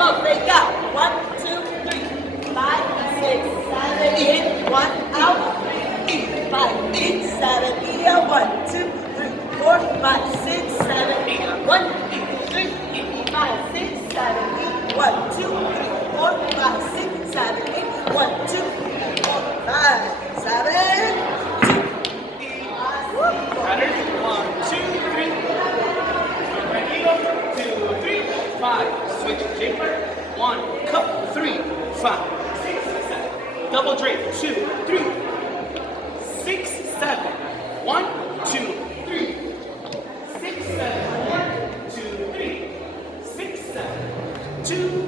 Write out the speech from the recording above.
go. Fake out. 1, 2, 3, 5, 6, 7, in. 1 out. 3, 5, in, 7, in. 1, 2, 3, 4, 5, 6, 7, in. 1, 3, 5, 6, 7, in. 1, 2, 3, 4, 5, 6, 7, in. 1, 2, 3, 4, 5, 7, 2. Pattern. 1, 2, 3. Ready? 2, 3, 5. Switch shaper. 1, cup, 3, 5, 6, 7. Double drape. 2, 3, 6, 7. 1, 2, 3, 6, 7. 1, 2, 3, 6, 7. 2,